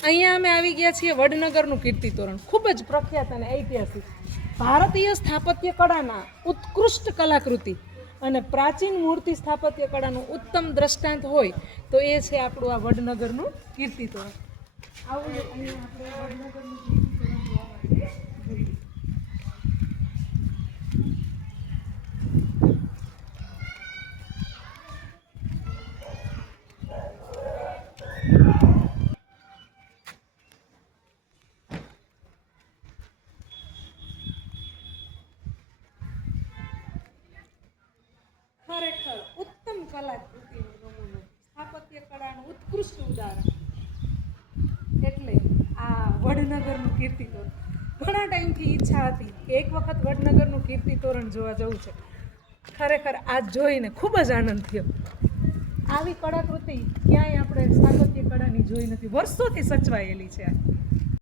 અહીંયા અમે આવી ગયા છીએ વડનગરનું કીર્તિ તોરણ ખૂબ જ પ્રખ્યાત અને ઐતિહાસિક. ભારતીય સ્થાપત્ય કળાના ઉત્કૃષ્ટ કલાકૃતિ અને પ્રાચીન મૂર્તિ સ્થાપત્ય કળાનું ઉત્તમ દ્રષ્ટાંત હોય તો એ છે આપણું આ વડનગરનું કીર્તિ તોરણ આવું આપણે વડનગરનું કીર્તિ તોરણ જોવા માટે જઈએ. ખરેખર ઉત્તમ કલાકૃતિનો નમૂનો, સ્થાપત્ય કળાનું ઉત્કૃષ્ટ ઉદાહરણ. એટલે આ વડનગરનું કીર્તિ તોરણ ઘણા ટાઈમથી ઈચ્છા હતી કે એક વખત વડનગરનું કીર્તિ તોરણ જોવા જવું છે. ખરેખર આ જોઈને ખૂબ જ આનંદ થયો. આવી કળાકૃતિ ક્યાંય આપણે સ્થાપત્ય કળાની જોઈ નથી. વર્ષોથી સચવાયેલી છે